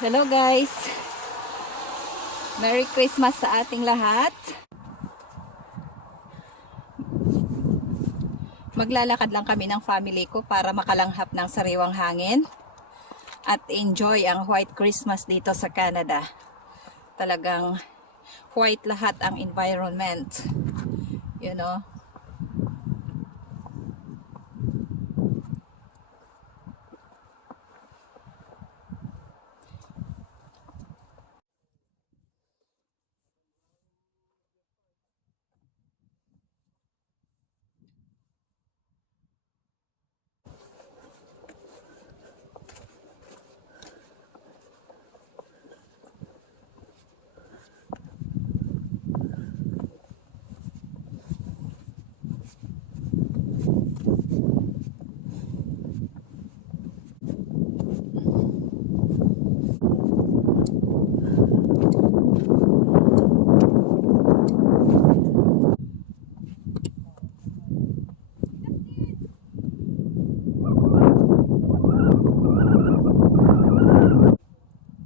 Hello guys! Merry Christmas sa ating lahat. Maglalakad lang kami ng family ko para makalanghap ng sariwang hangin at enjoy ang White Christmas dito sa Canada. Talagang white lahat ang environment. You know?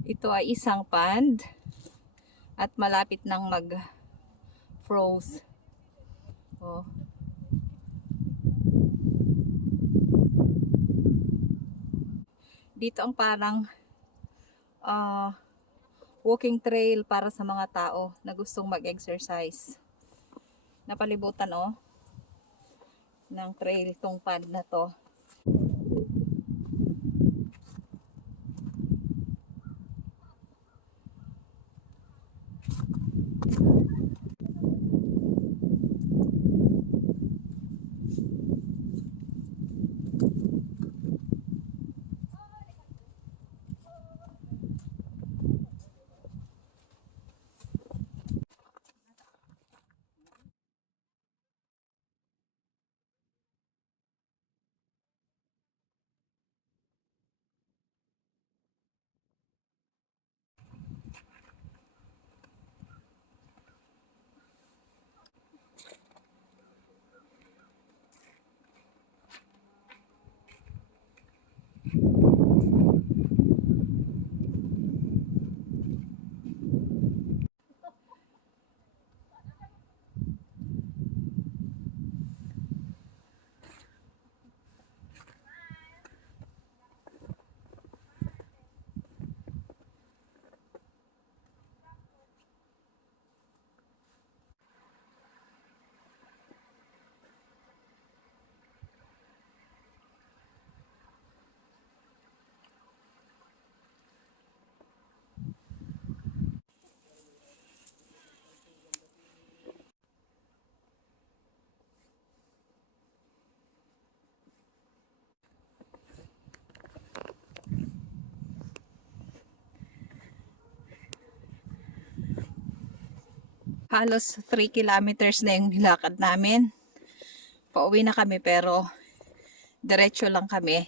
Ito ay isang pond at malapit nang mag-froze. Oh. Dito ang parang walking trail para sa mga tao na gustong mag-exercise. Napalibutan ng trail tong pond na to. Halos 3 kilometers na yung nilakad namin. Pauwi na kami pero diretso lang kami.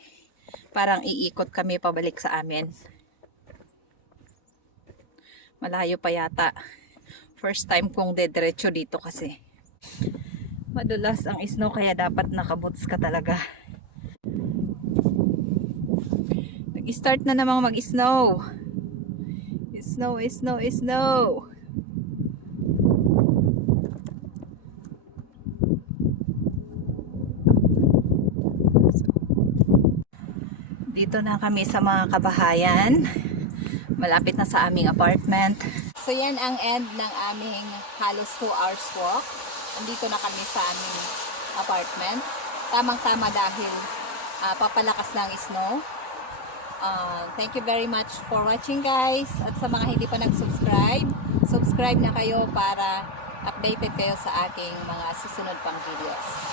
Parang iikot kami pabalik sa amin. Malayo pa yata. First time kong diretso dito kasi. Madulas ang snow kaya dapat nakaboots ka talaga. Nag-start na namang mag-snow. Snow, snow, snow. Dito na kami sa mga kabahayan. Malapit na sa aming apartment. So yan ang end ng aming halos 2 hours walk. Andito na kami sa aming apartment. Tamang-tama dahil papalakas ng snow. Thank you very much for watching guys. At sa mga hindi pa nag-subscribe, subscribe na kayo para updated kayo sa aking mga susunod pang videos.